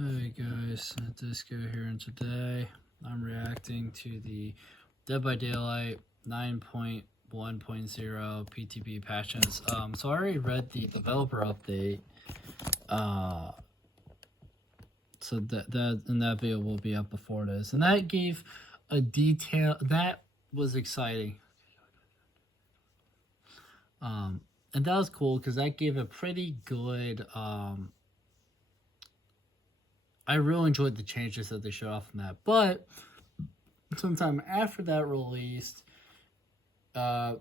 Hey guys, D1sco here, and today I'm reacting to the Dead by Daylight 9.1.0 PTB patches. So I already read the developer update. So that video will be up before this, and that gave a detail that was exciting. And that was cool because that gave a pretty good I really enjoyed the changes that they showed off in that. But sometime after that released, the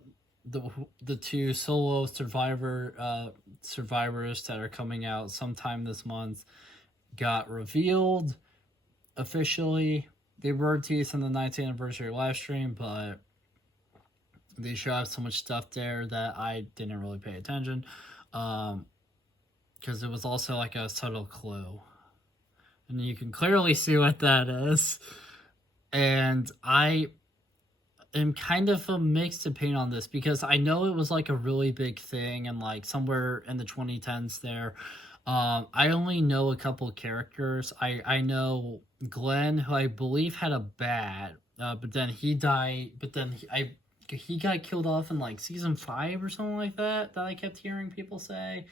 two solo survivors that are coming out sometime this month got revealed officially. They were teased on the 19th anniversary live stream, but they show off so much stuff there that I didn't really pay attention, because it was also like a subtle clue. And you can clearly see what that is. And I am kind of a mixed opinion on this because I know it was like a really big thing and like somewhere in the 2010s there. I only know a couple characters. I know Glenn, who I believe had a bat, but then he died. But then he got killed off in like season 5 or something like that. That I kept hearing people say.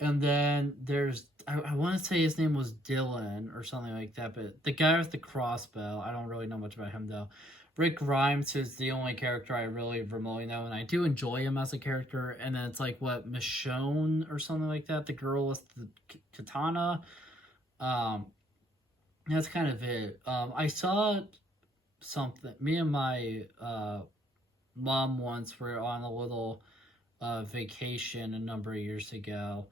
And then there's, I want to say his name was Dylan or something like that, but the guy with the crossbow, I don't really know much about him though. Rick Grimes is the only character I really remotely know, and I do enjoy him as a character. And then it's like, what, Michonne or something like that, the girl with the katana. That's kind of it. I saw something, me and my mom once were on a little vacation a number of years ago,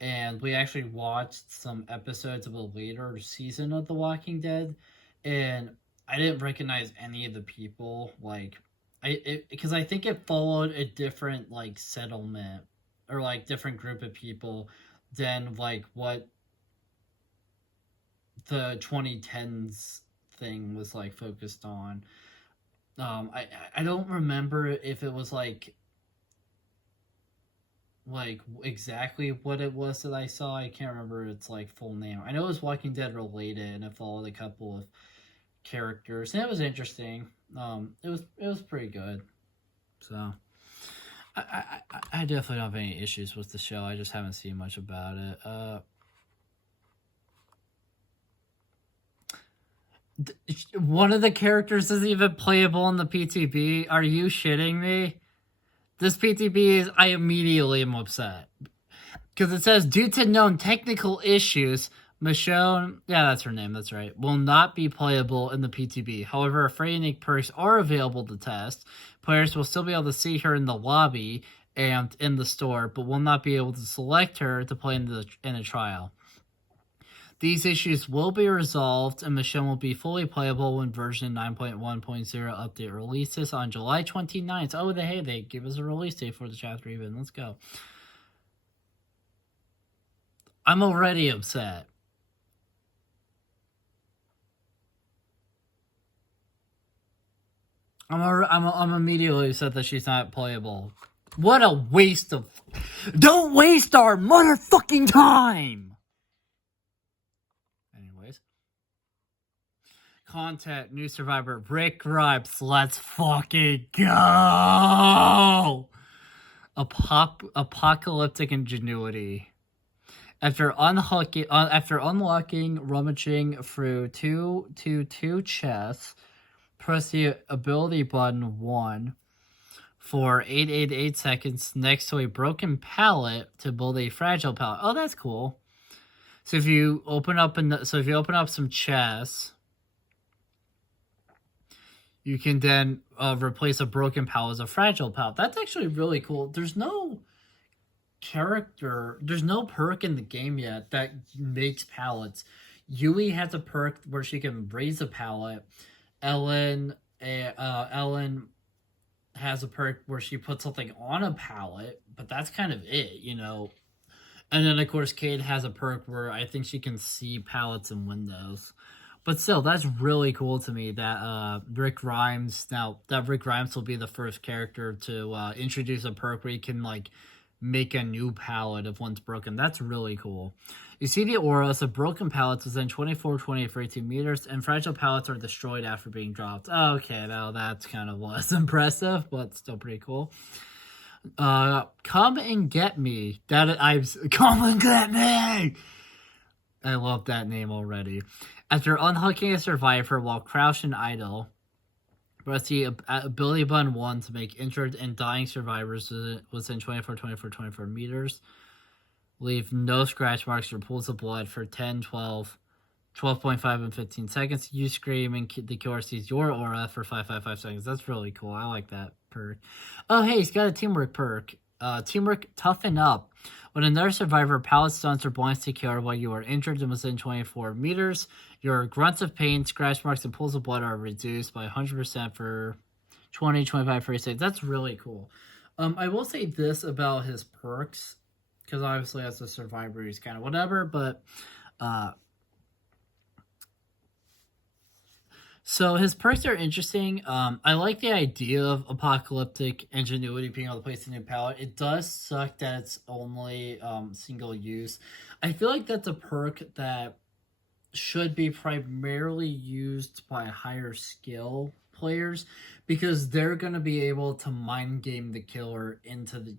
and we actually watched some episodes of a later season of The Walking Dead, and I didn't recognize any of the people, like, because I think it followed a different, like, settlement, or, like, different group of people than, like, what the 2010s thing was, like, focused on. I don't remember if it was, like exactly what it was that I saw. I can't remember its like full name. I know it was Walking Dead related, and it followed a couple of characters, and it was interesting. It was pretty good. So I definitely don't have any issues with the show. I just haven't seen much about it. One of the characters isn't even playable in the PTB. Are you shitting me? This PTB is, I immediately am upset. Because it says, due to known technical issues, Michonne, yeah, that's her name, that's right, will not be playable in the PTB. However, free unique perks are available to test. Players will still be able to see her in the lobby and in the store, but will not be able to select her to play in a trial. These issues will be resolved, and Michonne will be fully playable when version 9.1.0 update releases on July 29th. Oh, they give us a release date for the chapter even. Let's go. I'm already upset. I'm immediately upset that she's not playable. What a waste of... Don't waste our motherfucking time! Anyways. Content, new survivor, Rick Grimes. Let's fucking go! Apocalyptic ingenuity. After unlocking, rummaging through two chests, press the ability button 1 for 888 seconds next to a broken pallet to build a fragile pallet. Oh, that's cool. So if you open up some chests, you can then replace a broken pallet as a fragile pallet. That's actually really cool. There's no perk in the game yet that makes pallets. Yui has a perk where she can raise a pallet. Ellen has a perk where she puts something on a pallet, but that's kind of it, you know. And then of course Cade has a perk where I think she can see pallets and windows. But still, that's really cool to me that Rick Grimes will be the first character to introduce a perk where you can like make a new pallet if one's broken. That's really cool. You see the auras of broken pallets within 24, 28, 42 meters, and fragile pallets are destroyed after being dropped. Okay, now that's kind of less impressive, but still pretty cool. Come and get me. Come and get me! I love that name already. After unhooking a survivor while crouched and idle, press the ability button 1 to make injured and dying survivors within 24 meters. Leave no scratch marks or pools of blood for 10, 12, 12.5, and 15 seconds. You scream and the killer sees your aura for 5 seconds. That's really cool. I like that perk. Oh, hey, he's got a teamwork perk. Teamwork Toughen Up. When another survivor pallet stuns or blinds the killer while you are injured and within 24 meters, your grunts of pain, scratch marks, and pools of blood are reduced by 100% for 20, 25, 36. That's really cool. I will say this about his perks, because obviously as a survivor he's kind of whatever, but so his perks are interesting. I like the idea of apocalyptic ingenuity being able to place a new pallet. It does suck that it's only single use. I feel like that's a perk that should be primarily used by higher skill players, because they're going to be able to mind game the killer into the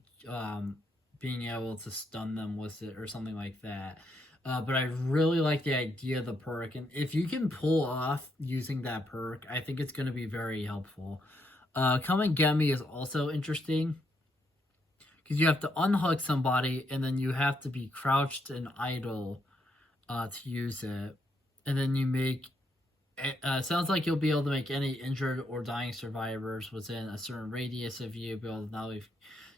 being able to stun them with it or something like that. But I really like the idea of the perk, and if you can pull off using that perk, I think it's going to be very helpful. Come and Get Me is also interesting, because you have to unhook somebody, and then you have to be crouched and idle to use it. And then you make... sounds like you'll be able to make any injured or dying survivors within a certain radius of you be able to not leave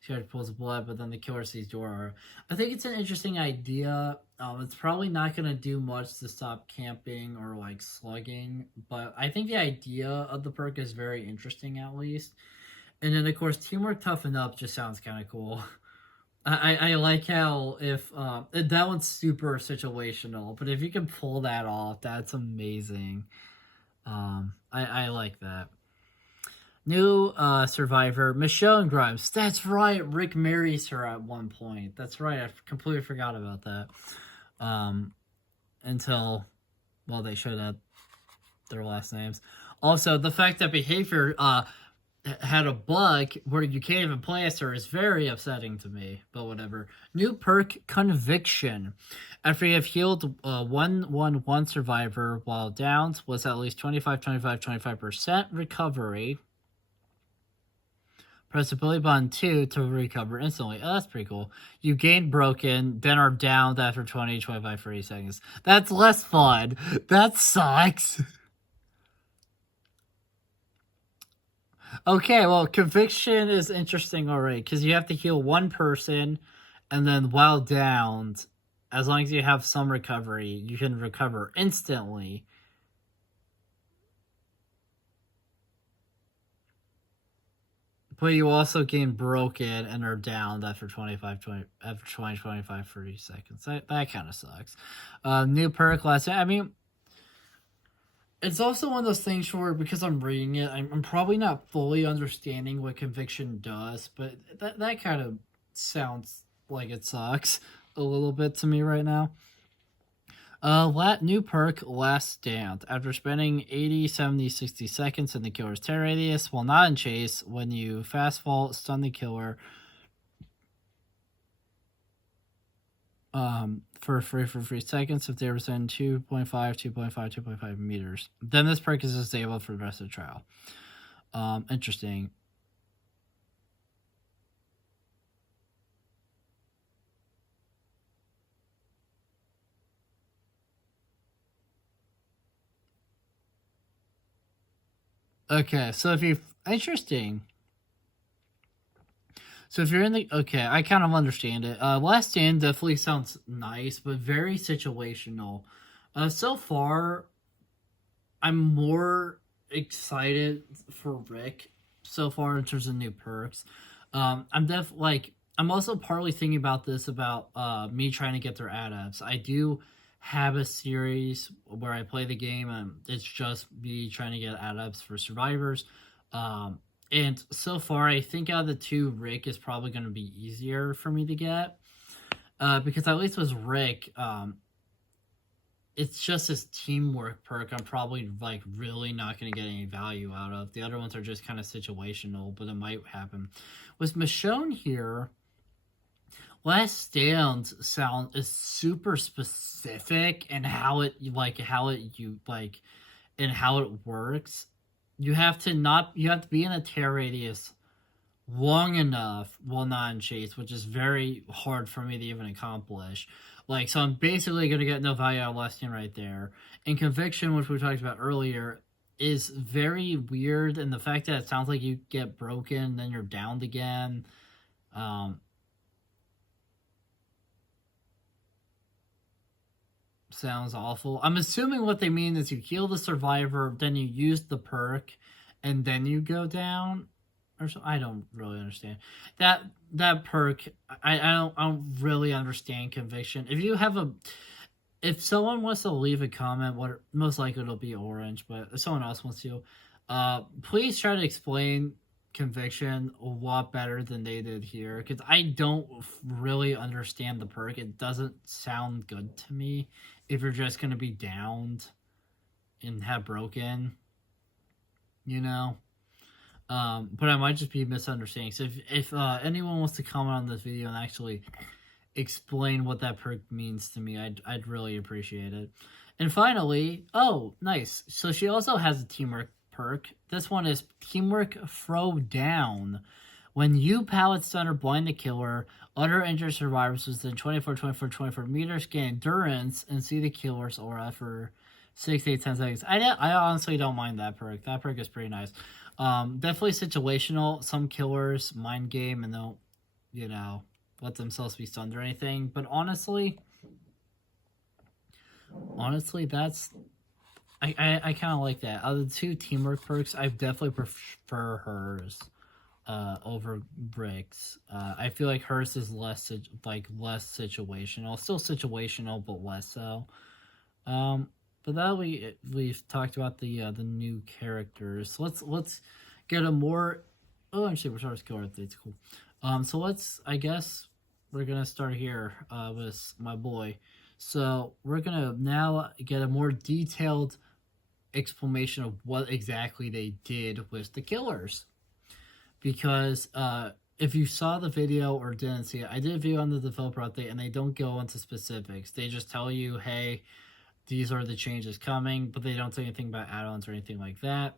scared pools of blood, but then the killer sees your aura. I think it's an interesting idea. It's probably not going to do much to stop camping or like slugging, but I think the idea of the perk is very interesting at least. And then of course Teamwork Toughen Up just sounds kind of cool. I like how if that one's super situational, but if you can pull that off, that's amazing. I like that. New survivor, Michonne Grimes. That's right, Rick marries her at one point. That's right, I completely forgot about that. Until, well, they showed up their last names. Also, the fact that Behavior had a bug where you can't even play as her is very upsetting to me, but whatever. New perk, Conviction. After you have healed 1 survivor while downed with at least 25% recovery, press ability button 2 to recover instantly. Oh, that's pretty cool. You gain broken, then are downed after 20, 25, 30 seconds. That's less fun. That sucks. Okay, well, Conviction is interesting already, because you have to heal 1 person, and then while downed, as long as you have some recovery, you can recover instantly. But you also gain broken and are downed after 20, 25, 30 seconds. That kind of sucks. New perk last time. I mean, it's also one of those things where, because I'm reading it, I'm probably not fully understanding what Conviction does, but that kind of sounds like it sucks a little bit to me right now. New perk, Last Stand. After spending 80, 70, 60 seconds in the killer's terror radius while not in chase, when you fast fall, stun the killer for 3 seconds if they're within 2.5 meters. Then this perk is disabled for the rest of the trial. Interesting. Okay, so if you... Interesting. So if you're in the... Okay, I kind of understand it. Last Stand definitely sounds nice, but very situational. So far, I'm more excited for Rick so far in terms of new perks. I'm also partly thinking about this about me trying to get their add-ups. I do have a series where I play the game and it's just me trying to get add-ups for survivors. And so far, I think out of the two, Rick is probably going to be easier for me to get. Because at least with Rick, it's just his teamwork perk I'm probably like really not going to get any value out of. The other ones are just kind of situational, but it might happen. With Michonne here, Last Stand sound is super specific and how it and how it works. You have to be in a tear radius long enough while not in chase, which is very hard for me to even accomplish. Like, so I'm basically going to get no value out of Last Stand right there. And Conviction, which we talked about earlier, is very weird. And the fact that it sounds like you get broken, then you're downed again. Sounds awful. I'm assuming what they mean is you heal the survivor, then you use the perk, and then you go down. Or so, I don't really understand that perk. I don't really understand Conviction. If someone wants to leave a comment, what most likely it'll be orange, but if someone else wants to, please try to explain Conviction a lot better than they did here, because I don't really understand the perk. It doesn't sound good to me if you're just gonna be downed and have broken, you know. But I might just be misunderstanding. So if anyone wants to comment on this video and actually explain what that perk means to me, I'd really appreciate it. And finally, oh, nice. So she also has a teamwork perk. This one is Teamwork Throw Down. When you pallet stun or blind the killer, other injured survivors within 24 meters gain endurance and see the killer's aura for 6, 8, 10 seconds. I honestly don't mind that perk. That perk is pretty nice. Definitely situational. Some killers mind game and don't, let themselves be stunned or anything. But honestly, that's I kind of like that. Out of the two teamwork perks, I definitely prefer hers over Brick's. I feel like hers is less situational. Still situational, but less so. But that we've talked about the new characters. So let's get a more. Oh, actually, we're starting to skill updates. Cool. So I guess we're gonna start here with my boy. So we're gonna now get a more detailed explanation of what exactly they did with the killers, because if you saw the video or didn't see it, I did a video on the developer update, and they don't go into specifics. They just tell you, hey, these are the changes coming, but they don't say anything about add-ons or anything like that.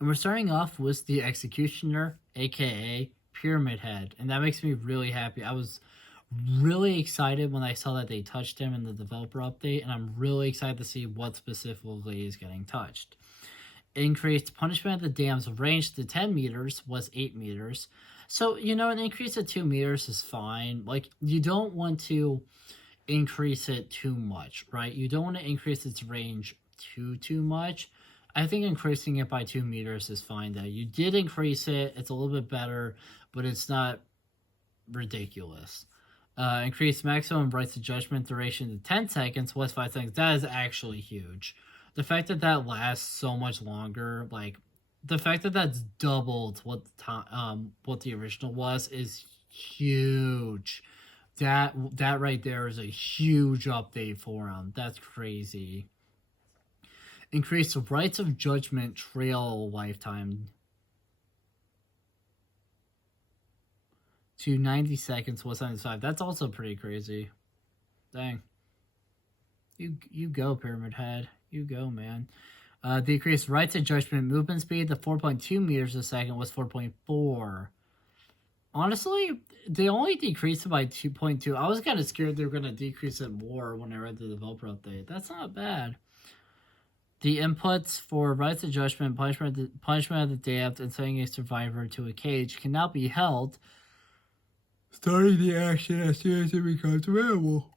And we're starting off with the Executioner, aka Pyramid Head, and that makes me really happy. I was really excited when I saw that they touched him in the developer update, and I'm really excited to see what specifically is getting touched. Increased punishment at the dam's range to 10 meters was 8 meters. So, an increase of 2 meters is fine. Like, you don't want to increase it too much, right? You don't want to increase its range too much. I think increasing it by 2 meters is fine though. You did increase it. It's a little bit better, but it's not ridiculous. Increased maximum rights of judgment duration to 10 seconds was 5 seconds. That is actually huge. The fact that lasts so much longer, like the fact that that's doubled what the original was, is huge. That right there is a huge update for him. That's crazy. Increase the rights of judgment trail lifetime to 90 seconds, 175. That's also pretty crazy. Dang. You go, Pyramid Head. You go, man. Decreased rights of judgment movement speed to 4.2 meters a second was 4.4. Honestly, they only decreased it by 2.2. I was kind of scared they were going to decrease it more when I read the developer update. That's not bad. The inputs for rights of judgment, punishment of the depth, and sending a survivor to a cage can now be held, starting the action as soon as it becomes available.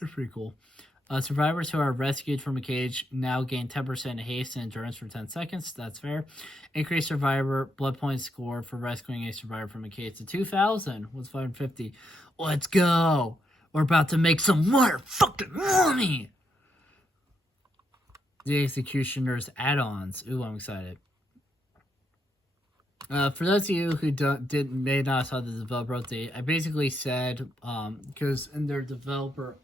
That's pretty cool. Survivors who are rescued from a cage now gain 10% haste and endurance for 10 seconds. That's fair. Increased survivor blood point score for rescuing a survivor from a cage to 2,000. Was 550. Let's go. We're about to make some motherfucking money. The Executioner's add-ons. Ooh, I'm excited. For those of you who may not saw the developer update, I basically said because in their developer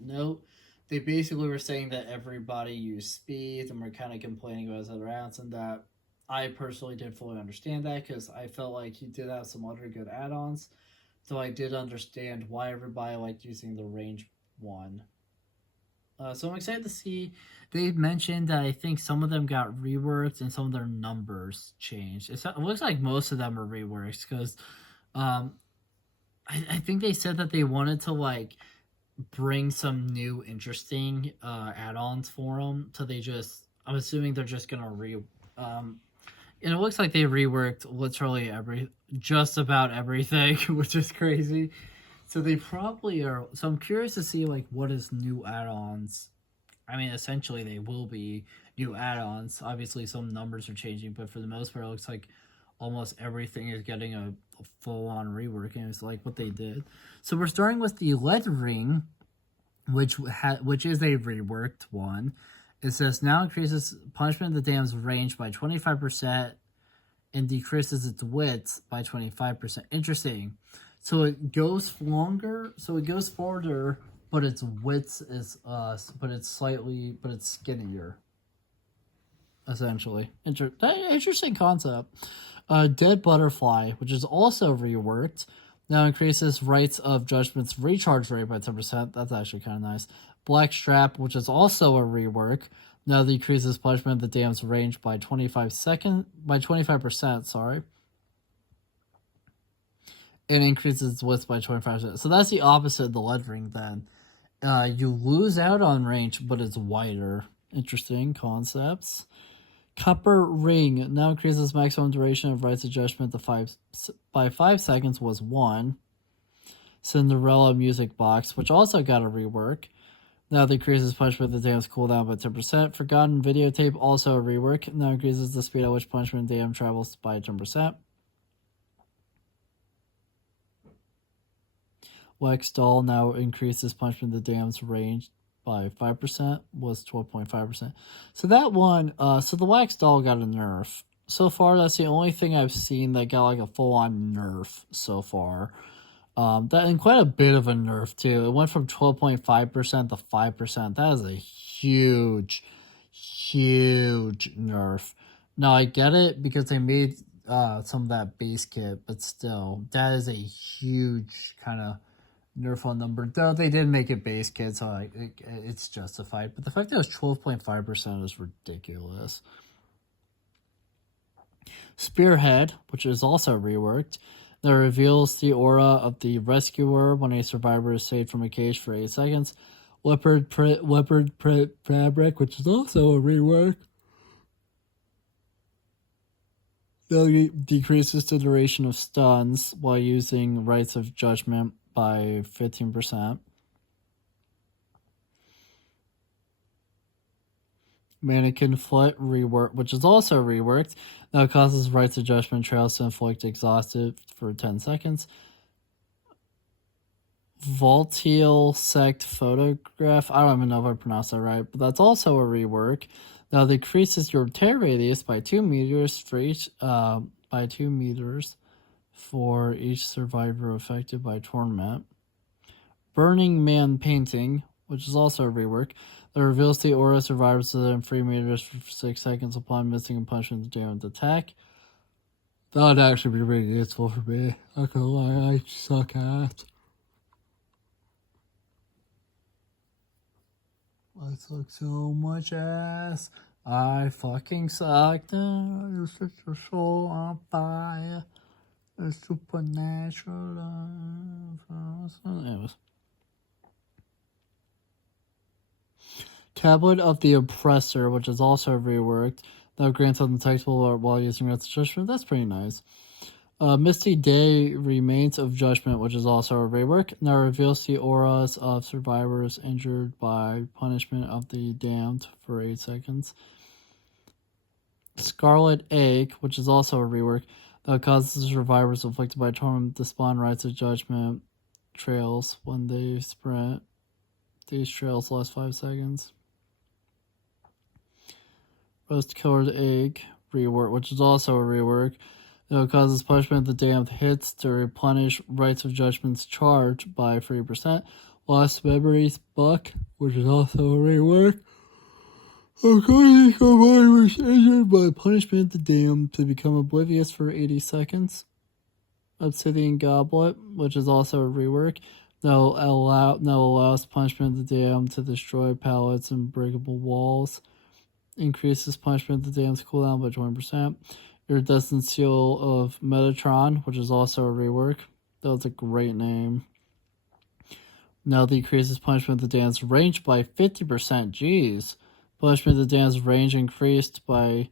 note, they basically were saying that everybody used speed and were kind of complaining about other rounds, and that I personally didn't fully understand that because I felt like he did have some other good add-ons, so I did understand why everybody liked using the range one. So I'm excited to see. They mentioned that I think some of them got reworked and some of their numbers changed. It looks like most of them are reworked because um, I think they said that they wanted to like bring some new interesting add-ons for them. So they just, I'm assuming they're just gonna um, and it looks like they reworked literally just about everything, which is crazy. So they probably are. So I'm curious to see like what is new add-ons. I mean, essentially they will be new add-ons. Obviously, some numbers are changing, but for the most part, it looks like almost everything is getting a full-on rework, and it's like what they did. So we're starting with the lead ring, which is a reworked one. It says now increases punishment of the dam's range by 25% and decreases its width by 25%. Interesting. So it goes longer, so it goes farther, but its width is but it's skinnier. Essentially. Interesting concept. Dead Butterfly, which is also reworked, now increases Rights of Judgment's recharge rate by 10%. That's actually kind of nice. Black Strap, which is also a rework, now decreases punishment of the dam's range by 25%, sorry. And increases its width by 25%. So that's the opposite of the lead ring then. You lose out on range, but it's wider. Interesting concepts. Copper Ring now increases maximum duration of Rights of Judgment by 5 seconds was 1. Cinderella Music Box, which also got a rework, now decreases punishment of the dam's cooldown by 10%. Forgotten Videotape, also a rework, now increases the speed at which punishment dam travels by 10%. Wax Doll now increases punishment of the dam's range by 5%, was 12.5%. So that one, so the Wax Doll got a nerf. So far, that's the only thing I've seen that got like a full-on nerf so far. That and quite a bit of a nerf too. It went from 12.5% to 5%. That is a huge nerf. Now I get it because they made some of that base kit, but still, that is a huge kind of nerf on number. Though they did make it base kit, so it's justified. But the fact that it was 12.5% is ridiculous. Spearhead, which is also reworked, that reveals the aura of the rescuer when a survivor is saved from a cage for 8 seconds. Leopard print fabric, which is also a rework. That decreases the duration of stuns while using Rights of Judgment by 15%. Mannequin Foot rework, which is also reworked, now causes Rights of Judgment trails to inflict exhausted for 10 seconds. Voltiel Sect Photograph, I don't even know if I pronounced that right, but that's also a rework. Now decreases your tear radius by 2 meters for each for each survivor affected by torment. Burning Man Painting, which is also a rework, that reveals the aura of survivors within 3 meters for 6 seconds upon missing a punishment to damage attack. That would actually be really useful for me. Not gonna lie, I suck at. I suck so much ass. I fucking suck. You set your soul on fire. A supernatural love. Anyways. Tablet of the Oppressor, which is also reworked, that grants undetectable while using Rights of Judgment. That's pretty nice. Misty Day Remains of Judgment, which is also a rework, now reveals the auras of survivors injured by punishment of the damned for 8 seconds. Scarlet Egg, which is also a rework, that causes survivors afflicted by torment to spawn Rights of Judgment trails when they sprint. These trails last 5 seconds. Rose-colored Egg rework, which is also a rework, It causes punishment of the damned hits to replenish Rights of Judgment's charge by 3%. Lost Memories Buck, which is also a rework. Of course, somebody was injured by punishment of the damned to become oblivious for 80 seconds. Obsidian Goblet, which is also a rework. No allows punishment of the damned to destroy pallets and breakable walls. Increases punishment of the damned's cooldown by 20%. Iridescent Seal of Metatron, which is also a rework. That was a great name. Now decreases punishment of the damned's range by 50%. Jeez. Punishment of the damned's range increased by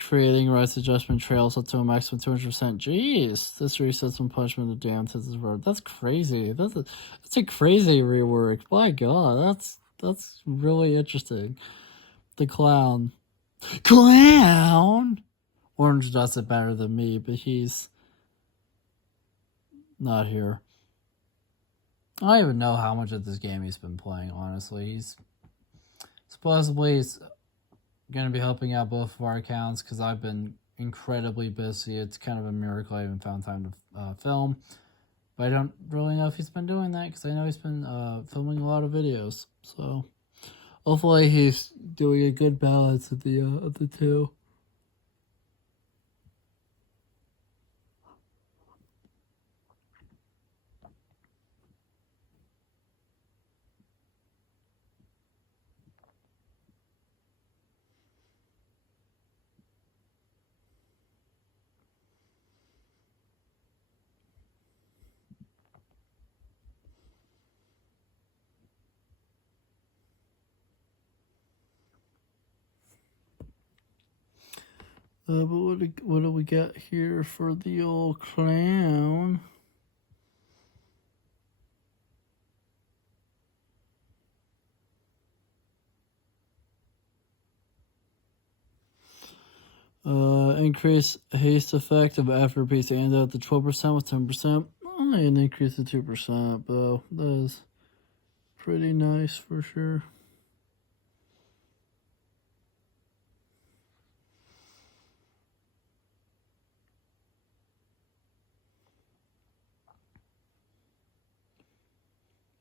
creating Rights Adjustment trails up to a maximum 200%. Jeez. This resets when punishment of the damned hits his word. That's crazy. That's a crazy rework. My god, that's really interesting. The clown. Clown! Orange does it better than me, but he's not here. I don't even know how much of this game he's been playing, honestly. He's supposedly going to be helping out both of our accounts because I've been incredibly busy. It's kind of a miracle I even found time to film. But I don't really know if he's been doing that because I know he's been filming a lot of videos. So hopefully he's doing a good balance of the two. But what do we got here for the old clown? Increase haste effect of afterpiece and out to 12% with 10%. An increase of 2%, though. That is pretty nice for sure.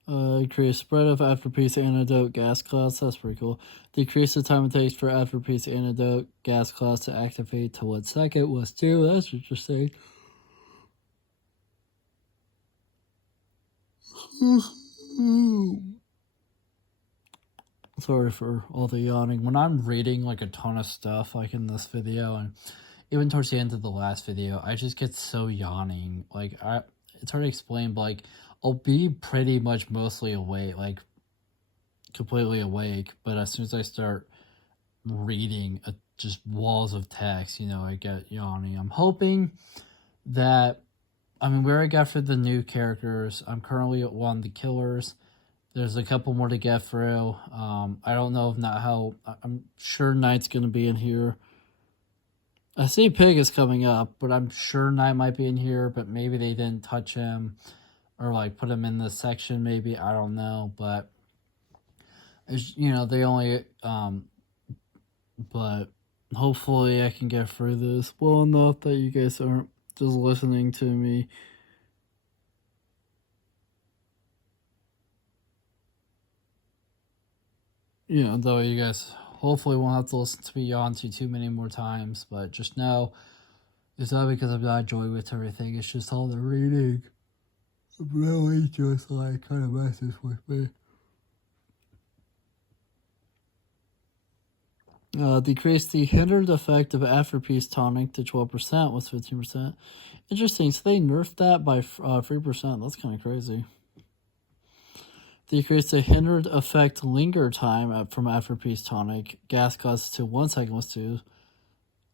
Increase spread of afterpiece antidote gas clouds. That's pretty cool. Decrease the time it takes for afterpiece antidote gas clouds to activate to 1 second was 2. That's interesting. Sorry for all the yawning. When I'm reading like a ton of stuff like in this video and even towards the end of the last video, I just get so yawning. Like it's hard to explain, but like I'll be pretty much mostly awake, like completely awake. But as soon as I start reading just walls of text, I get yawning. I'm hoping that, we already got for the new characters. I'm currently at one, the killers. There's a couple more to get through. I don't know if not how. I'm sure Knight's going to be in here. I see Pig is coming up, but I'm sure Knight might be in here, but maybe they didn't touch him or like put him in this section, maybe. I don't know, but they only but hopefully I can get through this well enough that you guys aren't just listening to me. Though you guys hopefully won't have to listen to me yawn too many more times, but just know it's not because I'm not enjoying with everything, it's just all the reading really just like kind of messes with me. Decrease the hindered effect of afterpiece tonic to 12% with 15%. Interesting, so they nerfed that by 3%. That's kind of crazy. Decrease the hindered effect linger time from afterpiece tonic. Gas costs to 1 second was 2.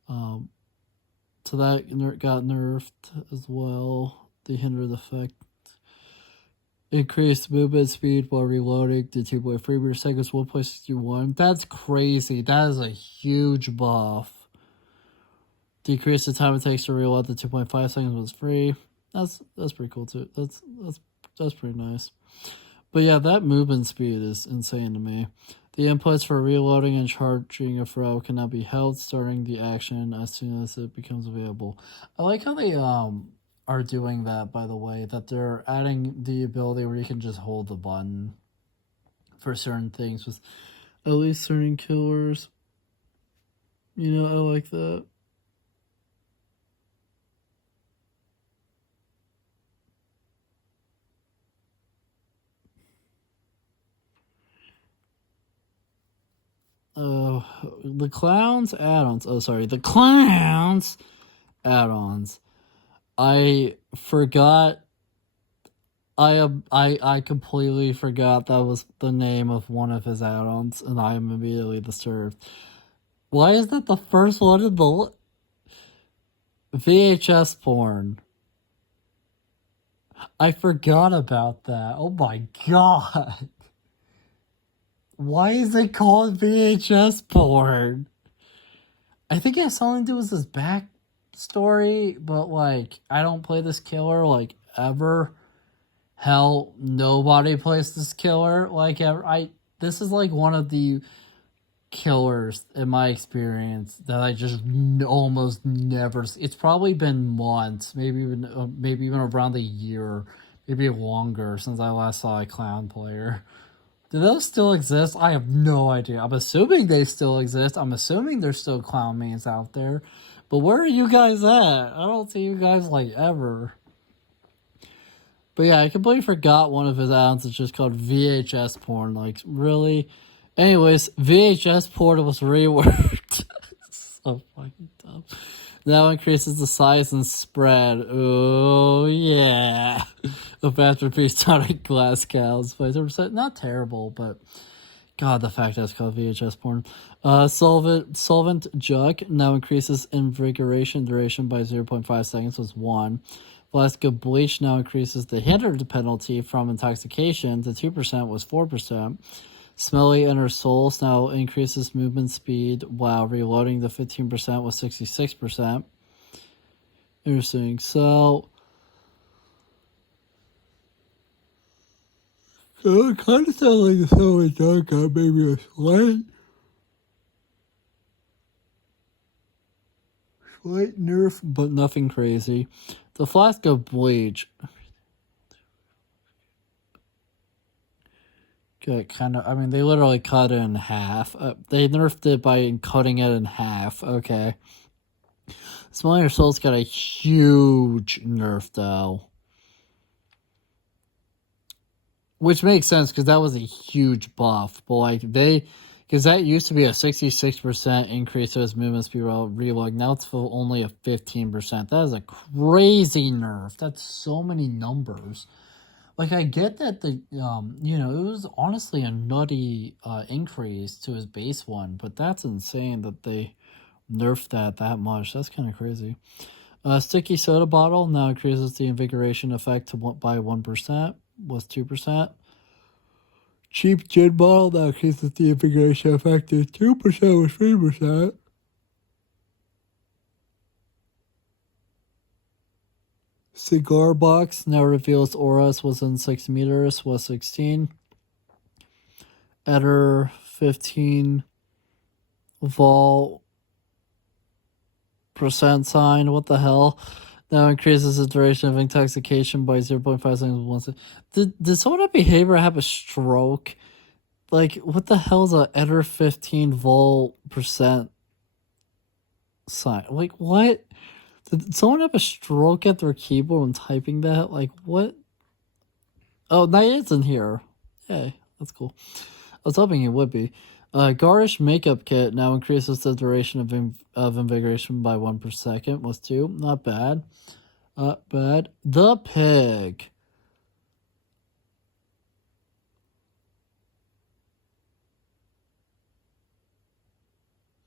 So that got nerfed as well. The hindered effect. Increased movement speed while reloading to 2.3 meter seconds, 1.61. That's crazy. That is a huge buff. Decrease the time it takes to reload to 2.5 seconds was free. That's pretty cool too. That's pretty nice. But yeah, that movement speed is insane to me. The inputs for reloading and charging a throw cannot be held starting the action as soon as it becomes available. I like how they are doing that, by the way, that they're adding the ability where you can just hold the button for certain things with at least certain killers. You know, I like that. The clowns add-ons. Oh, sorry, the clowns add-ons. I forgot. I completely forgot that was the name of one of his add-ons, and I am immediately disturbed. Why is that the first one in the VHS porn? I forgot about that. Oh my god. Why is it called VHS porn? I think it has something to do with his backstory, but like, I don't play this killer like ever. Hell, nobody plays this killer like ever. This is like one of the killers in my experience that I just almost never. It's probably been months, maybe even around a year, maybe longer since I last saw a clown player. Do those still exist? I have no idea. I'm assuming they still exist. I'm assuming there's still clown mains out there. But where are you guys at? I don't see you guys like ever. But yeah, I completely forgot one of his add-ons is just called VHS porn. Like, really? Anyways, VHS porn was reworked. So fucking dumb. Now increases the size and spread. Oh, yeah. Of masterpiece on glass cows by 10%. Not terrible, but God, the fact that it's called VHS porn. Solvent jug now increases invigoration duration by 0.5 seconds, was 1. Flask of bleach now increases the hinder penalty from intoxication to 2%, was 4%. Smelly inner souls now increases movement speed while reloading to 15%, was 66%. Interesting. So, it kind of sounds like the Silver Dog got maybe a slight nerf, but nothing crazy. The flask of bleach. Kind of, I mean, they literally cut it in half. They nerfed it by cutting it in half, okay. Smellier Souls got a huge nerf, though. Which makes sense, because that was a huge buff. But, like, because that used to be a 66% increase to his movement speed while reload. Now it's only a 15%. That is a crazy nerf. That's so many numbers. Like, I get that it was honestly a nutty increase to his base one, but that's insane that they nerfed that much. That's kind of crazy. Sticky soda bottle now increases the invigoration effect by 1%, was 2%. Cheap gin bottle now increases the invigoration effect to 2%, was 3%. Cigar box now reveals auras within 6 meters, was 16. Eder 15. Vol percent sign, what the hell? Now increases the duration of intoxication by 0.5 seconds. Did someone at Behavior have a stroke? Like, what the hell is a Eder 15 vol percent sign? Like, what? Did someone have a stroke at their keyboard when typing that? Like, what? Oh, Nia's in here. Hey, that's cool. I was hoping he would be. Garish makeup kit now increases the duration of invigoration by 1 per second. Was 2. Not bad. Not bad. The pig.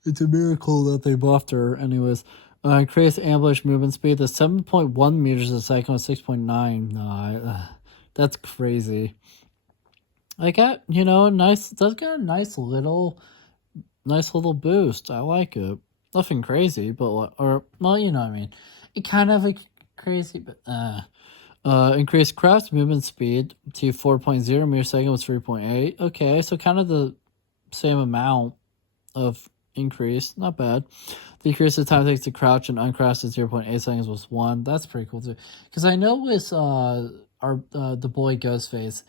It's a miracle that they buffed her. Anyways. Increased ambush movement speed to 7.1 meters a second with 6.9. No, that's crazy. I got, does get a nice little boost. I like it. Nothing crazy, but, you know what I mean. It kind of crazy, but, increased craft movement speed to 4.0 meters a second with 3.8. Okay, so kind of the same amount of increase. Not bad. Decrease the time it takes to crouch and uncrouch to 0.8 seconds was 1. That's pretty cool too. Because I know with the boy Ghostface,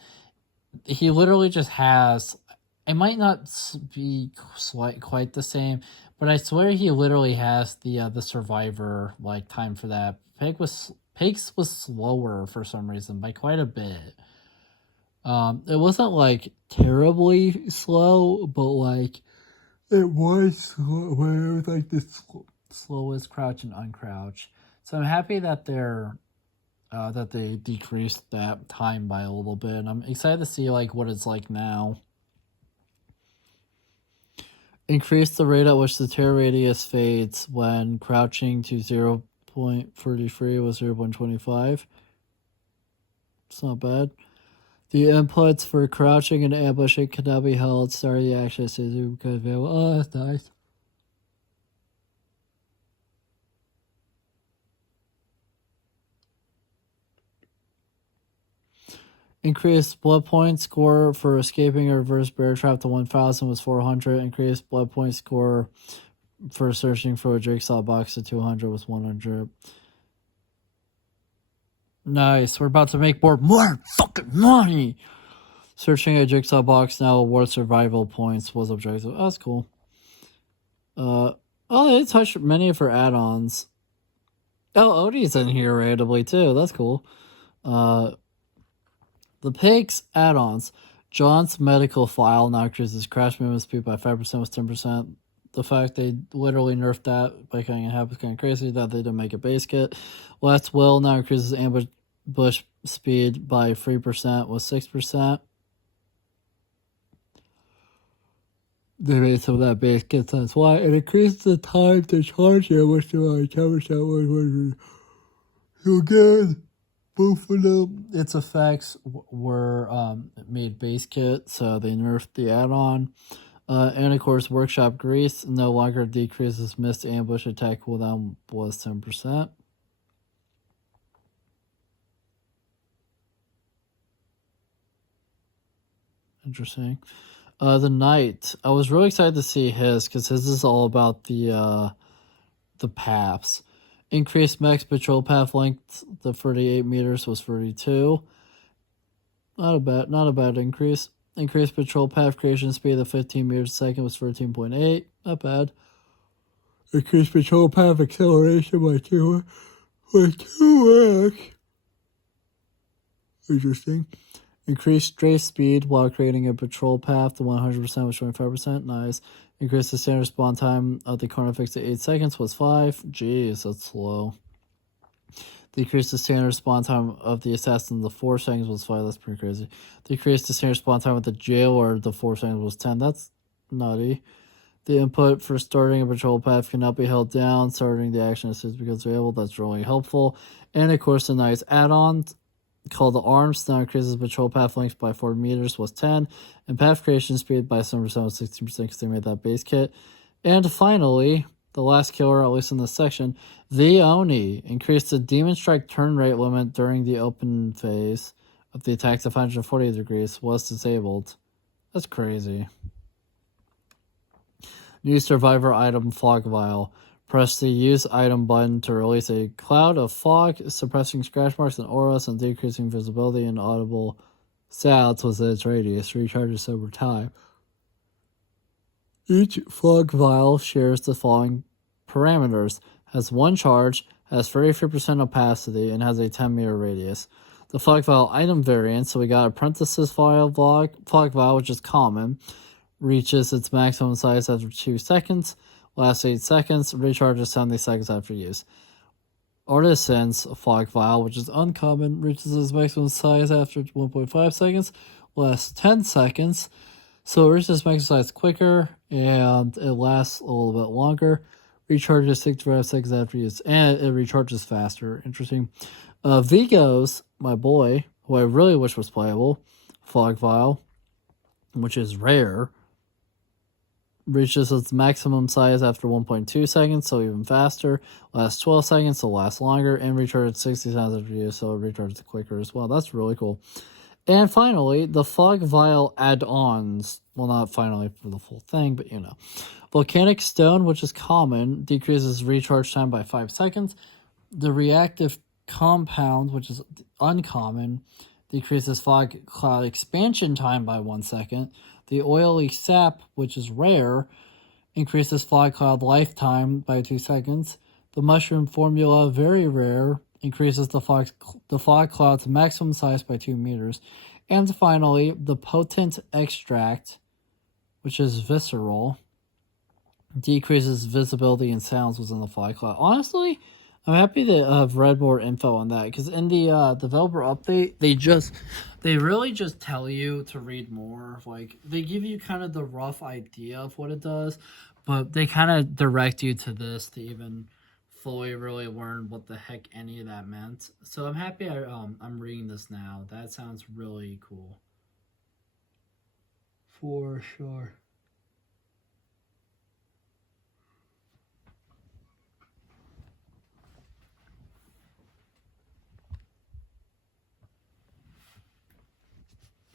he literally just has. It might not be quite the same, but I swear he literally has the survivor like time for that. Pigs was slower for some reason by quite a bit. It wasn't like terribly slow, but like it was slow, where it was like the slowest crouch and uncrouch. So I'm happy that they decreased that time by a little bit. I'm excited to see like what it's like now. Increase the rate at which the tear radius fades when crouching to 0.33 was 0.25. It's not bad. The inputs for crouching and ambushing cannot be held. Start the action as soon as available. Oh, that's nice. Increased blood point score for escaping a reverse bear trap to 1000 was 400. Increased blood point score for searching for a jigsaw box to 200 was 100. Nice. We're about to make more fucking money. Searching a jigsaw box now awards survival points was objective. Oh, that's cool. They touched many of her add-ons. Oh, Odie's in here randomly too. That's cool. The pigs add-ons. John's medical file now increases crash movement speed by 5% was 10%. The fact they literally nerfed that by cutting it in half is kind of crazy that they didn't make a base kit. Last Will now increases ambush speed by 3% was 6%. They made some of that base kit, that's why. It increased the time to charge it, which was 10% was so good. Both of them, its effects were made base kit, so they nerfed the add-on. And of course, Workshop Grease no longer decreases missed ambush attack cooldown was 10%. Interesting. The Knight. I was really excited to see his because his is all about the paths. Increased max patrol path length to 38 meters was 32. Not a bad increase. Increased patrol path creation speed of 15 meters a second was 13.8. Not bad. Increased patrol path acceleration by 2x. Interesting. Increased strafe speed while creating a patrol path to 100% was 25%. Nice. Increased the standard spawn time of the corner fix to 8 seconds was 5. Jeez, that's slow. Decreased the standard spawn time of the assassin to 4 seconds was 5. That's pretty crazy. Decreased the standard spawn time of the jailer to 4 seconds was 10. That's nutty. The input for starting a patrol path cannot be held down. Starting the action as soon as it becomes available. That's really helpful. And of course, the nice add-on called the Arms now increases patrol path length by 4 meters was 10, and path creation speed by 7% was 16% because they made that base kit. And finally, the last killer, at least in this section, the Oni increased the Demon Strike turn rate limit during the open phase of the attack to 540 degrees was disabled. That's crazy. New survivor item Fog Vial. Press the use item button to release a cloud of fog, suppressing scratch marks and auras and decreasing visibility and audible sounds within its radius. Recharges over time. Each fog vial shares the following parameters. Has 1 charge, has 33% opacity, and has a 10-meter radius. The fog vial item variant, so we got Apprentice's fog vial, which is common, reaches its maximum size after 2 seconds. Lasts 8 seconds, recharges 70 seconds after use. Artisan's Fog Vial, which is uncommon, reaches its maximum size after 1.5 seconds, lasts 10 seconds, so it reaches maximum size quicker, and it lasts a little bit longer. Recharges 65 seconds after use, and it recharges faster. Interesting. Vigo's, my boy, who I really wish was playable, Fog Vial, which is rare, reaches its maximum size after 1.2 seconds, so even faster. Lasts 12 seconds, so lasts longer, and recharges 60 seconds after use, so it recharges quicker as well. That's really cool. And finally, the fog vial add-ons. Well, not finally for the full thing, but you know. Volcanic stone, which is common, decreases recharge time by 5 seconds. The reactive compound, which is uncommon, decreases fog cloud expansion time by 1 second. The oily sap, which is rare, increases fog cloud lifetime by 2 seconds. The mushroom formula, very rare, increases the fog cloud's maximum size by 2 meters. And finally, the potent extract, which is visceral, decreases visibility and sounds within the fog cloud. Honestly, I'm happy to have read more info on that, because in the developer update, they really just tell you to read more. Like, they give you kind of the rough idea of what it does, but they kind of direct you to this to even fully really learn what the heck any of that meant. So I'm happy I'm reading this now. That sounds really cool. For sure.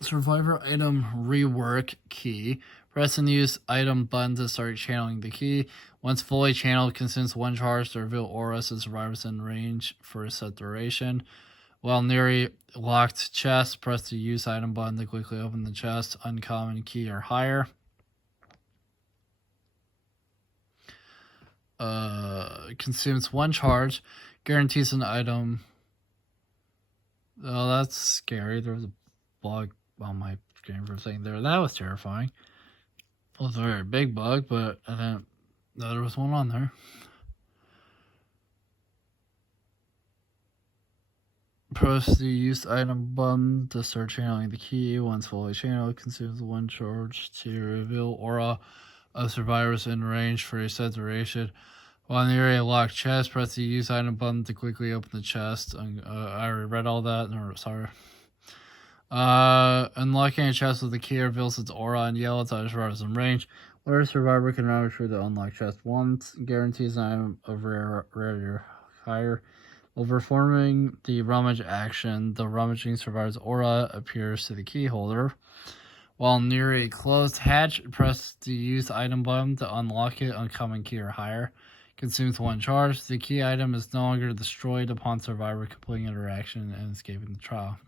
Survivor item rework key. Press and use item button to start channeling the key. Once fully channeled, consumes 1 charge to reveal auras and survivors in range for a set duration. While near a locked chest, press the use item button to quickly open the chest. Uncommon key or higher. Consumes 1 charge. Guarantees an item. Oh, that's scary. There was a bug on my screen for a second there. That was terrifying. It was a very big bug, but I didn't know there was one on there. Press the use item button to start channeling the key. Once fully channeled, consumes 1 charge to reveal aura of survivors in range for a set duration. While near a locked chest, press the use item button to quickly open the chest. I already read all that. No, sorry. Unlocking a chest with the key reveals its aura in yellow to survivors in range. Where survivor can now retrieve the unlocked chest once. Guarantees an item of rarity or higher. While performing the rummage action, the rummaging survivor's aura appears to the key holder. While near a closed hatch, press the use item button to unlock it. Uncommon key or higher. Consumes 1 charge. The key item is no longer destroyed upon survivor completing interaction and escaping the trial.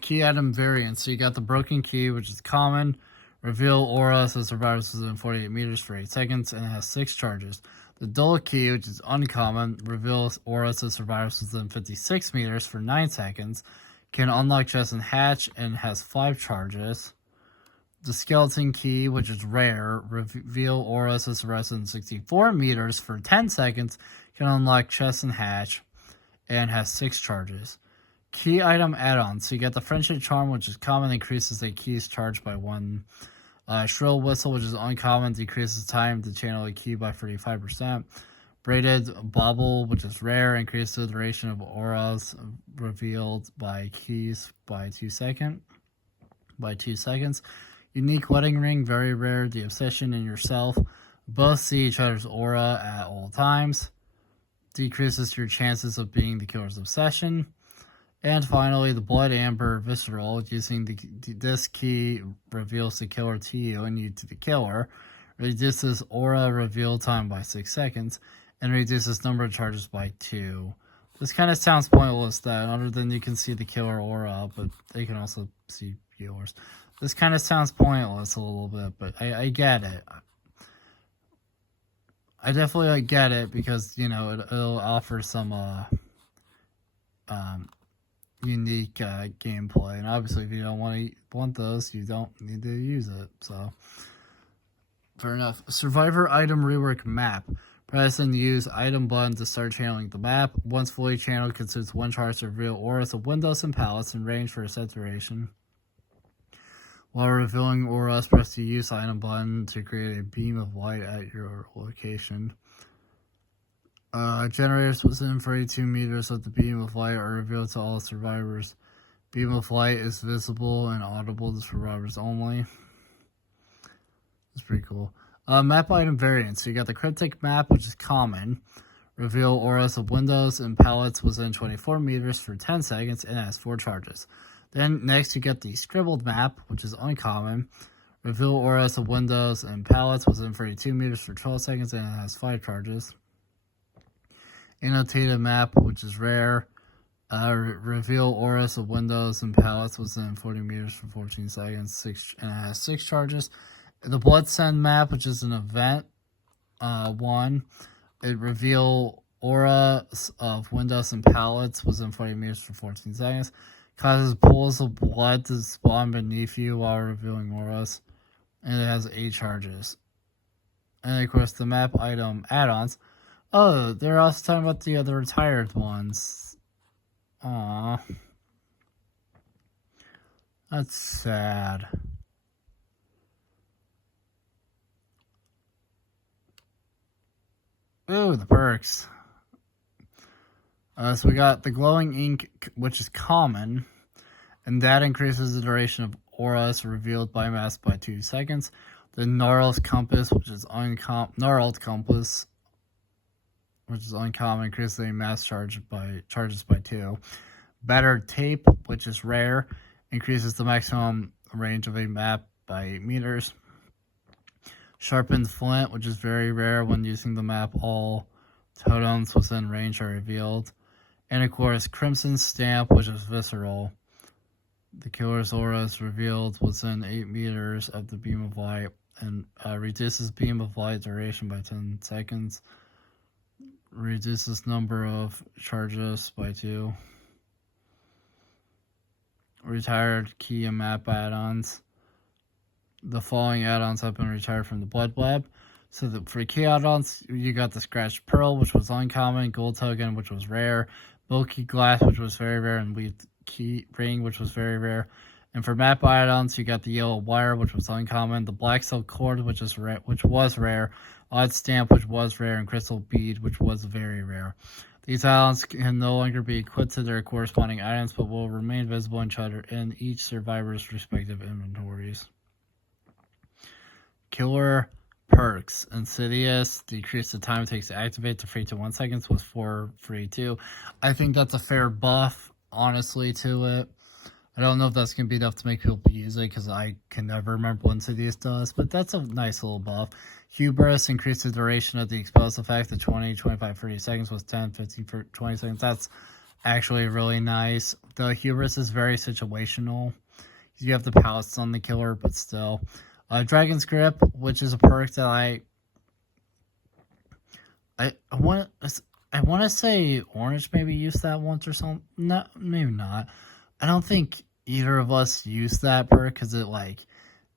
Key item variants. So you got the broken key, which is common. Reveal aura so survivors within 48 meters for 8 seconds, and it has 6 charges. The dull key, which is uncommon, reveals aura to survivors within 56 meters for 9 seconds. Can unlock chest and hatch, and has 5 charges. The skeleton key, which is rare, reveal aura to survivors within 64 meters for 10 seconds. Can unlock chest and hatch, and has 6 charges. Key item add-ons. So you got the Friendship Charm, which is common, increases the key's charge by 1. Shrill Whistle, which is uncommon, decreases time to channel a key by 35%. Braided Bauble, which is rare, increases the duration of auras revealed by keys by 2 seconds. Unique Wedding Ring, very rare. The Obsession in yourself. Both see each other's aura at all times. Decreases your chances of being the killer's obsession. And finally, the Blood Amber Visceral, using this key reveals the killer to you and you to the killer, reduces aura reveal time by 6 seconds, and reduces number of charges by 2. This kind of sounds pointless that other than you can see the killer aura, but they can also see yours. This kind of sounds pointless a little bit, but I get it. I definitely get it because, you know, it'll offer some unique gameplay, and obviously if you don't want those, you don't need to use it. So fair enough. Survivor item rework map. Press and use item button to start channeling the map. Once fully channeled, consumes 1 charge to reveal auras of windows and pallets in range for a set duration. While revealing auras, press the use item button to create a beam of light at your location. Generators within 42 meters of the beam of light are revealed to all survivors. Beam of light is visible and audible to survivors only. That's pretty cool. Map item variants. So you got the cryptic map, which is common. Reveal auras of windows and pallets within 24 meters for 10 seconds and has 4 charges. Then next you get the scribbled map, which is uncommon. Reveal auras of windows and pallets within 32 meters for 12 seconds and it has 5 charges. Annotated map, which is rare. Reveal auras of windows and pallets within 40 meters for 14 seconds, and it has 6 charges. The Blood Send map, which is an event, 1. It reveal auras of windows and pallets within 40 meters for 14 seconds. Causes pools of blood to spawn beneath you while revealing auras. And it has 8 charges. And of course, the map item add-ons. Oh, they're also talking about the other retired ones. Aww. That's sad. Ooh, the perks. So we got the glowing ink, which is common, and that increases the duration of auras revealed by mass by 2 seconds. The gnarled compass, which is uncommon, increases the mass charges by 2. Battered tape, which is rare, increases the maximum range of a map by 8 meters. Sharpened flint, which is very rare when using the map, all totems within range are revealed. And of course, Crimson Stamp, which is visceral. The killer's aura is revealed within 8 meters of the beam of light and reduces beam of light duration by 10 seconds. Reduces number of charges by 2. Retired key and map add-ons. The following add-ons have been retired from the Blood Web. So for key add-ons, you got the Scratched Pearl, which was uncommon, Gold Token, which was rare, Bulky Glass, which was very rare, and Lead Key Ring, which was very rare. And for map add-ons, you got the Yellow Wire, which was uncommon, the Black Silk Cord, which was rare, Odd Stamp, which was rare, and Crystal Bead, which was very rare. These add-ons can no longer be equipped to their corresponding items, but will remain visible in each survivor's respective inventories. Killer perks. Insidious, decrease the time it takes to activate to 3 to 1 seconds was 432. I think that's a fair buff, honestly, to it. I don't know if that's going to be enough to make people use it, because I can never remember what Insidious does, but that's a nice little buff. Hubris, increase the duration of the exposed effect to 20, 25, 30 seconds was 10, 15, 20 seconds. That's actually really nice. The Hubris is very situational. You have the pallets on the killer, but still. Dragon's Grip, which is a perk that I want to say Orange maybe used that once or something. No, maybe not. I don't think either of us used that perk because it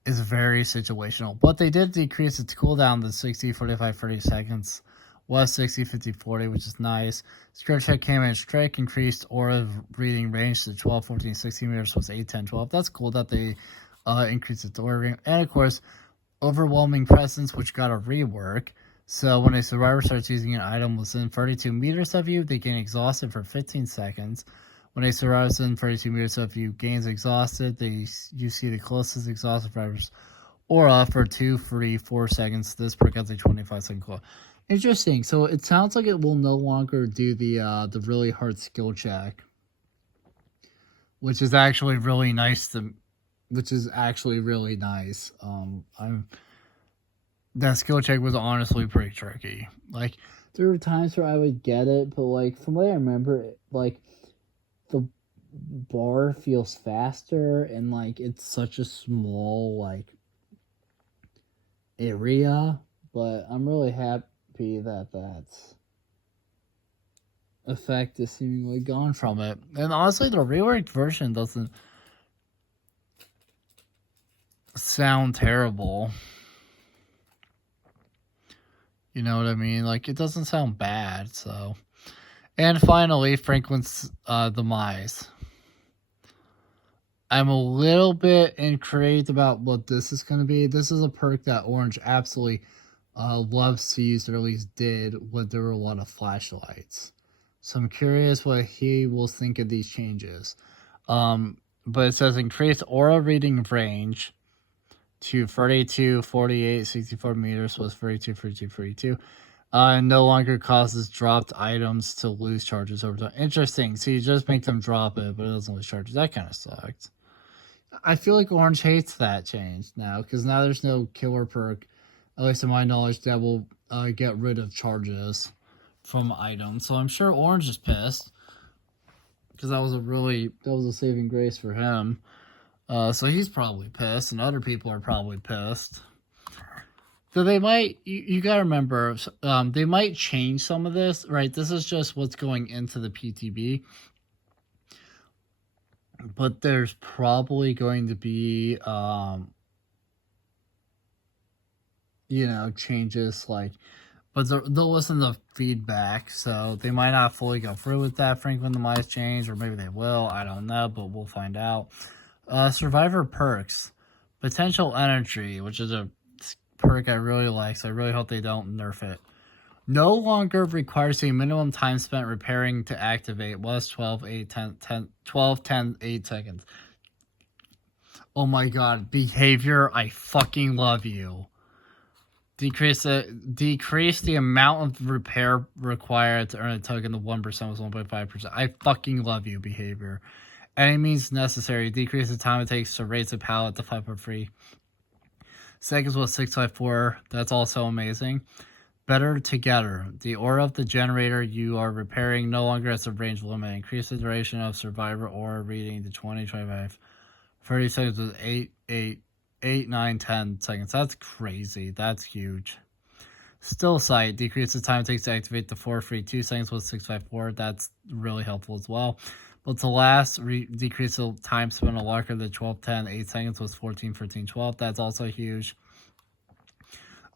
is very situational. But they did decrease its cooldown to 60, 45, 30 seconds. Was 60, 50, 40, which is nice. Skirt Check Came in Strike increased aura reading range to 12, 14, 16 meters was 8, 10, 12. That's cool that they increased its aura range. And of course, Overwhelming Presence, which got a rework. So when a survivor starts using an item within 32 meters of you, they gain exhausted for 15 seconds. When a survivor within 32 meters of you gains exhausted, you see the closest exhausted survivor's aura for 2, 3, 4 seconds. This perk has a 25-second cooldown. Interesting. So it sounds like it will no longer do the really hard skill check, which is actually really nice that skill check was honestly pretty tricky. There were times where I would get it, but from what I remember, the bar feels faster, and it's such a small area. But I'm really happy that effect is seemingly gone from it. And honestly, the reworked version doesn't sound terrible. You know what I mean? It doesn't sound bad, so. And finally, Franklin's Demise. I'm a little bit intrigued about what this is going to be. This is a perk that Orange absolutely loves to use, or at least did, when there were a lot of flashlights. So I'm curious what he will think of these changes. But it says increase aura reading range to 32, 48, 64 meters was 42, 42, 42. No longer causes dropped items to lose charges over time. Interesting. So you just make them drop it, but it doesn't lose charges. That kind of sucks. I feel like Orange hates that change now because now there's no killer perk, at least to my knowledge, that will get rid of charges from items. So I'm sure Orange is pissed because that was a saving grace for him. So he's probably pissed, and other people are probably pissed. So they might, you gotta remember, they might change some of this, right? This is just what's going into the PTB. But there's probably going to be, changes like, but they'll listen to feedback, so they might not fully go through with that Franklin the Mice change, or maybe they will, I don't know, but we'll find out. Survivor perks. Potential energy, which is a perk I really like, so I really hope they don't nerf it. No longer requires a minimum time spent repairing to activate. Was 12, 8, 10, 8 seconds. Oh my god, behavior, I fucking love you. Decrease the amount of repair required to earn a token to 1% was 1.5%. I fucking love you, behavior. Any means necessary. Decrease the time it takes to raise a pallet to 5.3 seconds with 654. That's also amazing. Better together. The aura of the generator you are repairing no longer has a range limit. Increase the duration of survivor aura reading to 20, 25, 30 seconds with 8, 9, 10 seconds. That's crazy. That's huge. Still sight. Decrease the time it takes to activate the 4, 3, 2 seconds with 654. That's really helpful as well. But to last, decrease the time spent on locker the 12, 10, 8 seconds was 14, 13, 12. That's also huge.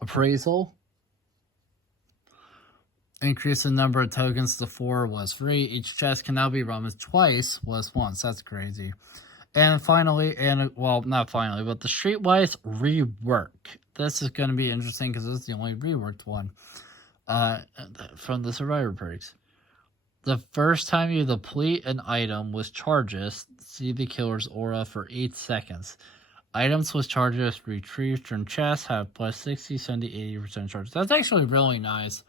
Appraisal. Increase the number of tokens to 4 was free. Each chest can now be run twice was once. That's crazy. And finally, well, not finally, but the Streetwise rework. This is going to be interesting because this is the only reworked one from the Survivor perks. The first time you deplete an item with charges, see the killer's aura for 8 seconds. Items with charges retrieved from chests have plus 60, 70, 80% charges. That's actually really nice.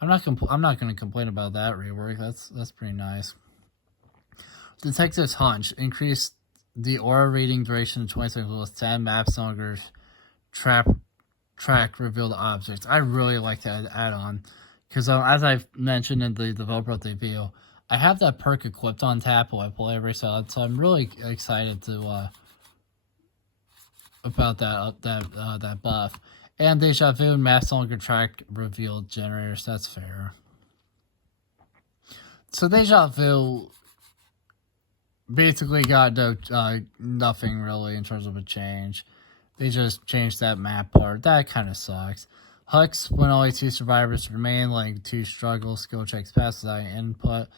I'm not going to complain about that rework. That's pretty nice. Detective's hunch. Increase the aura reading duration to 20 seconds with 10 maps longer. Track revealed objects. I really like that add-on. Because as I've mentioned in the developer update video, I have that perk equipped on tap while I play every so I'm really excited to about that buff. And Deja Vu and Mass Longer Track revealed generators. That's fair. So Deja Vu basically got nothing really in terms of a change. They just changed that map part. That kind of sucks. Hux, when only 2 survivors remain, like 2 struggle, skill checks pass without input,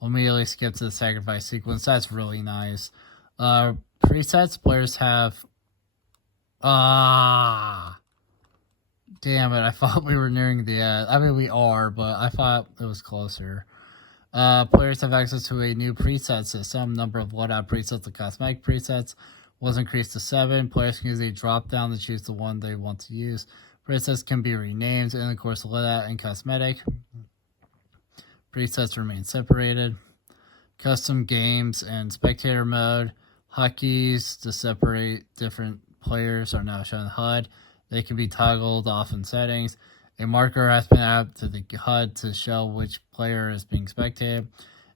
will immediately skip to the sacrifice sequence. That's really nice. Presets, players have... Damn it, I thought we were nearing the end. I mean, we are, but I thought it was closer. Players have access to a new preset system. Number of loadout presets and cosmetic presets was increased to 7. Players can use a drop-down to choose the one they want to use. Presets can be renamed in the course of loadout and cosmetic. Presets remain separated. Custom games and spectator mode. Hotkeys to separate different players are now shown in the HUD. They can be toggled off in settings. A marker has been added to the HUD to show which player is being spectated.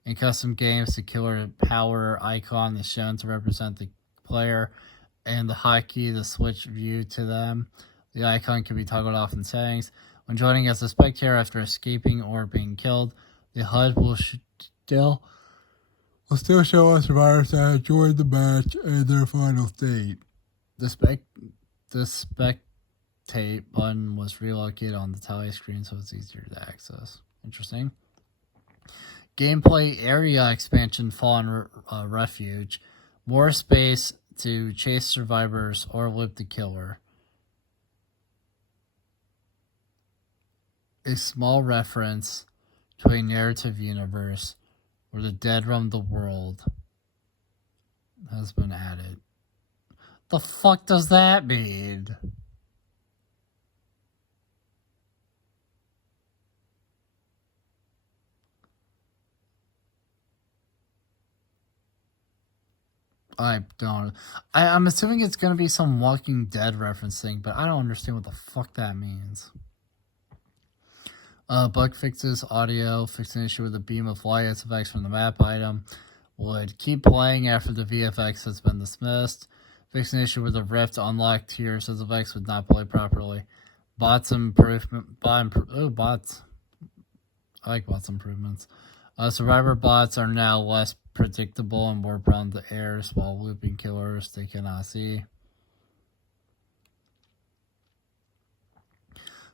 In custom games, the killer power icon is shown to represent the player, and the hotkey to switch view to them. The icon can be toggled off in settings. When joining as a spectator after escaping or being killed, the HUD will still show us survivors that have joined the match and their final state. The spectate button was relocated on the tally screen so it's easier to access. Interesting. Gameplay area expansion Fallen Refuge. More space to chase survivors or loot the killer. A small reference to a narrative universe where the dead roam the world has been added. The fuck does that mean? I don't. I'm assuming it's going to be some Walking Dead referencing, but I don't understand what the fuck that means. Bug fixes audio. Fix an issue with the beam of light as effects from the map item. Would keep playing after the VFX has been dismissed. Fix an issue with the rift unlocked tiers as effects would not play properly. Bots improvement. Bots. I like bots improvements. Survivor bots are now less predictable and more prone to errors while looping killers they cannot see.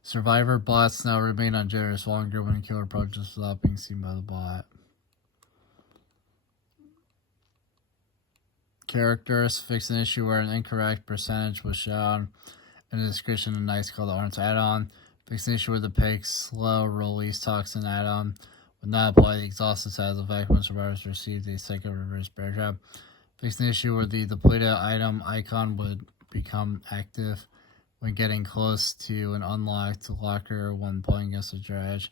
Survivor bots now remain on generators longer when a killer approaches without being seen by the bot. Characters fix an issue where an incorrect percentage was shown in the description of D1sco the Orange add-on. Fix an issue where the pig's slow release toxin add-on would not apply the exhausted status effect when survivors received a second reverse bear trap. Fix an issue where the depleted item icon would become active when getting close to an unlocked locker when playing against a dredge.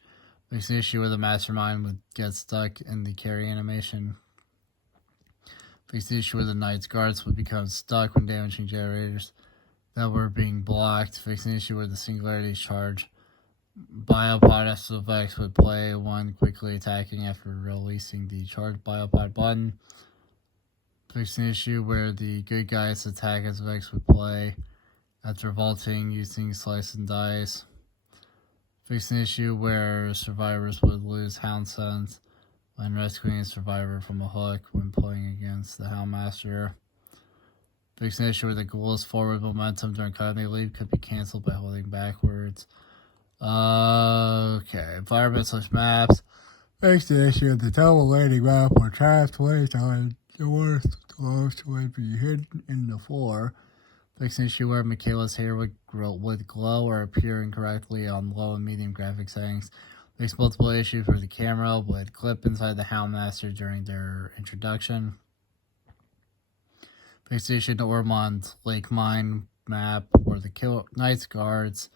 Fix an issue where the mastermind would get stuck in the carry animation. Fix the issue where the knight's guards would become stuck when damaging generators that were being blocked. Fix an issue where the singularity charge biopod effects would play when quickly attacking after releasing the charge biopod button. Fix an issue where the good guys attack as effects would play after vaulting using slice and dice. Fix an issue where survivors would lose hound sense when rescuing a survivor from a hook when playing against the Houndmaster. Fix an issue where the ghoul's forward momentum during cutting leap could be cancelled by holding backwards. Okay, environment/maps. Fix the issue of the double landing map where traps placed on the worst close would be hidden in the floor. Fix an issue where Michaela's hair would glow or appear incorrectly on low and medium graphic settings. Fix multiple issues where the camera would clip inside the Houndmaster during their introduction. Fix the issue in the Ormond Lake Mine map where the Knight's guards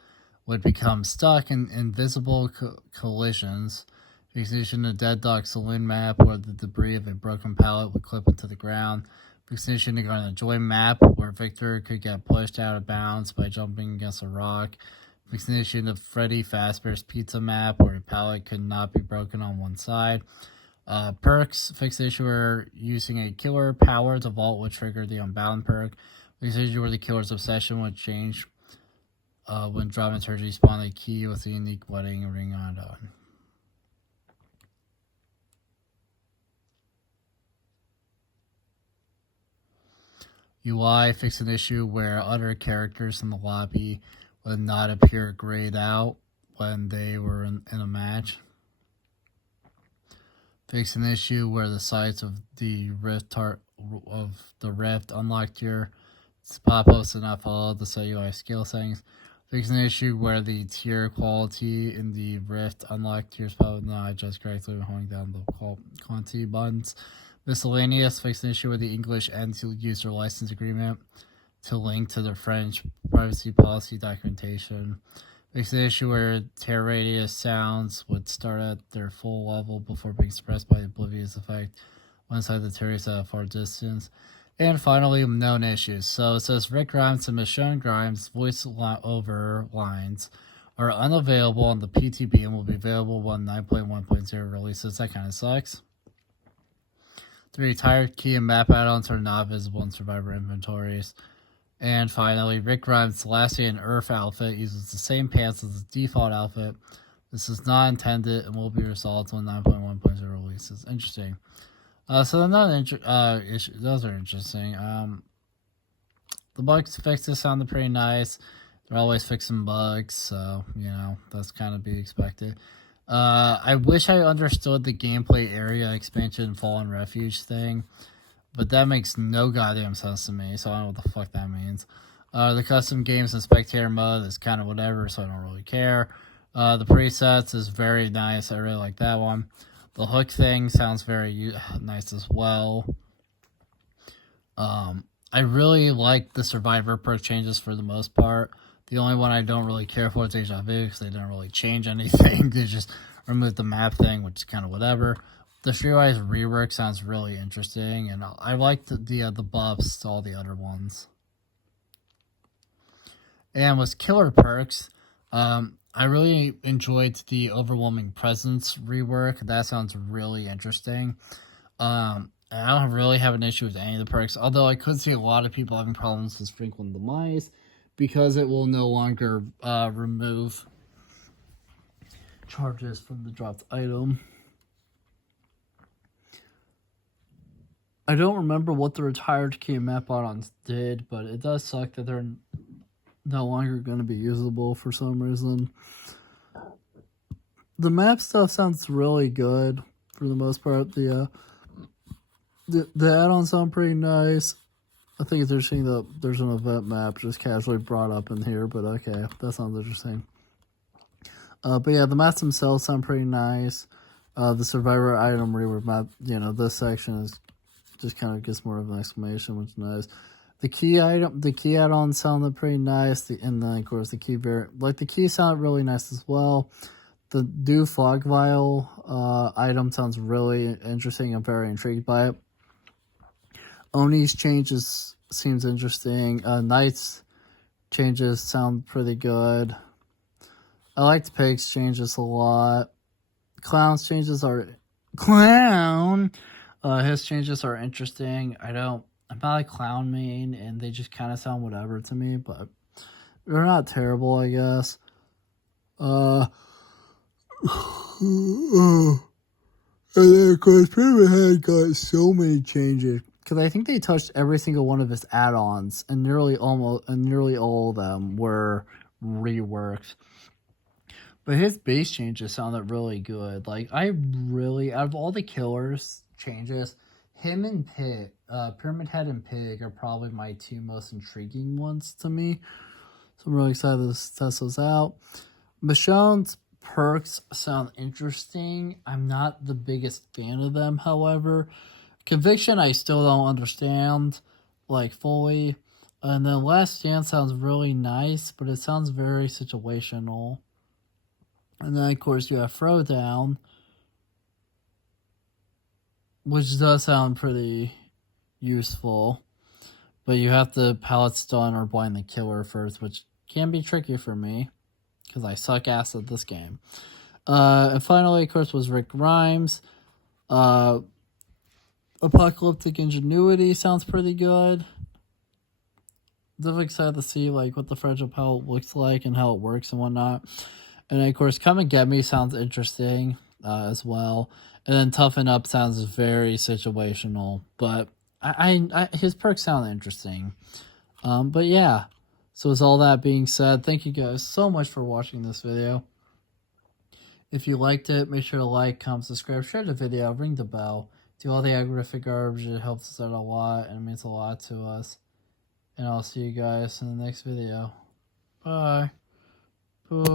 would become stuck in invisible collisions. Fix the issue in the Dead Dog Saloon map where the debris of a broken pallet would clip into the ground. Fix the issue in the Garden of Joy map where Victor could get pushed out of bounds by jumping against a rock. Fix an issue in the Freddy Fazbear's Pizza map where a pallet could not be broken on one side. Perks, fix the issue where using a killer power to vault would trigger the Unbound perk. Fix the issue where the killer's obsession would change when dramaturgy spawned a key with a unique wedding ring on it. UI, fix an issue where other characters in the lobby would not appear grayed out when they were in a match. Fix an issue where the sides of the rift unlocked your pop-ups and not follow the set UI skill settings. Fix an issue where the tier quality in the rift unlocked tiers pop-up not adjust correctly when holding down the quantity buttons. Miscellaneous, fix an issue where the English end user license agreement to link to the French privacy policy documentation. Fix an issue where tear radius sounds would start at their full level before being suppressed by the oblivious effect when inside the terrace at a far distance. And finally, known issues. So it says Rick Grimes and Michonne Grimes' voice-over lines are unavailable on the PTB and will be available when 9.1.0 releases. That kind of sucks. The retired key and map add-ons are not visible in Survivor inventories. And finally, Rick Grimes' Lassie and Earth outfit uses the same pants as the default outfit. This is not intended and will be resolved when 9.1.0 releases. Interesting. So those are interesting. The bugs fixes sounded pretty nice. They're always fixing bugs, so, that's kind of be expected. I wish I understood the gameplay area expansion Fallen Refuge thing, but that makes no goddamn sense to me, so I don't know what the fuck that means. The custom games and spectator mode is kind of whatever, so I don't really care. The presets is very nice. I really like that one. The hook thing sounds very nice as well. I really like the Survivor perk changes for the most part. The only one I don't really care for is Deja Vu because they didn't really change anything. They just removed the map thing, which is kind of whatever. The Streetwise rework sounds really interesting, and I like the buffs to all the other ones. And with killer perks, I really enjoyed the Overwhelming Presence rework. That sounds really interesting. And I don't really have an issue with any of the perks, although I could see a lot of people having problems with Sprinkling the Mice because it will no longer remove charges from the dropped item. I don't remember what the retired key map add-ons did, but it does suck that they're no longer going to be usable for some reason. The map stuff sounds really good for the most part. The add-ons sound pretty nice. I think it's interesting that there's an event map just casually brought up in here, but okay, that sounds interesting. But yeah, the maps themselves sound pretty nice. The survivor item rework map, this section is just kind of gets more of an exclamation, which is nice. The key add-ons sounded pretty nice. And then of course the key sounded really nice as well. The new fog vial item sounds really interesting. I'm very intrigued by it. Oni's changes seems interesting. Knight's changes sound pretty good. I liked Pig's changes a lot. Clown's changes are his changes are interesting. I'm not a clown main, and they just kind of sound whatever to me, but they're not terrible, I guess. And then of course, Pyramid Head got so many changes because I think they touched every single one of his add-ons, and nearly all of them were reworked. But his base changes sounded really good. Like, out of all the killers changes, him and Pig, Pyramid Head and Pig are probably my two most intriguing ones to me. So I'm really excited to test those out. Michonne's perks sound interesting. I'm not the biggest fan of them, however. Conviction, I still don't understand, fully. And then Last Stand sounds really nice, but it sounds very situational. And then, of course, you have Throwdown, which does sound pretty useful. But you have to pallet stun or blind the killer first, which can be tricky for me, because I suck ass at this game. And finally, of course, was Rick Grimes. Apocalyptic Ingenuity sounds pretty good. Definitely excited to see what the fragile pallet looks like and how it works and whatnot. And of course, Come and Get Me sounds interesting as well. And then Toughen Up sounds very situational, but his perks sound interesting. But yeah, so with all that being said, thank you guys so much for watching this video. If you liked it, make sure to like, comment, subscribe, share the video, ring the bell, do all the aggraphic garbage. It helps us out a lot and it means a lot to us. And I'll see you guys in the next video. Bye. Bye.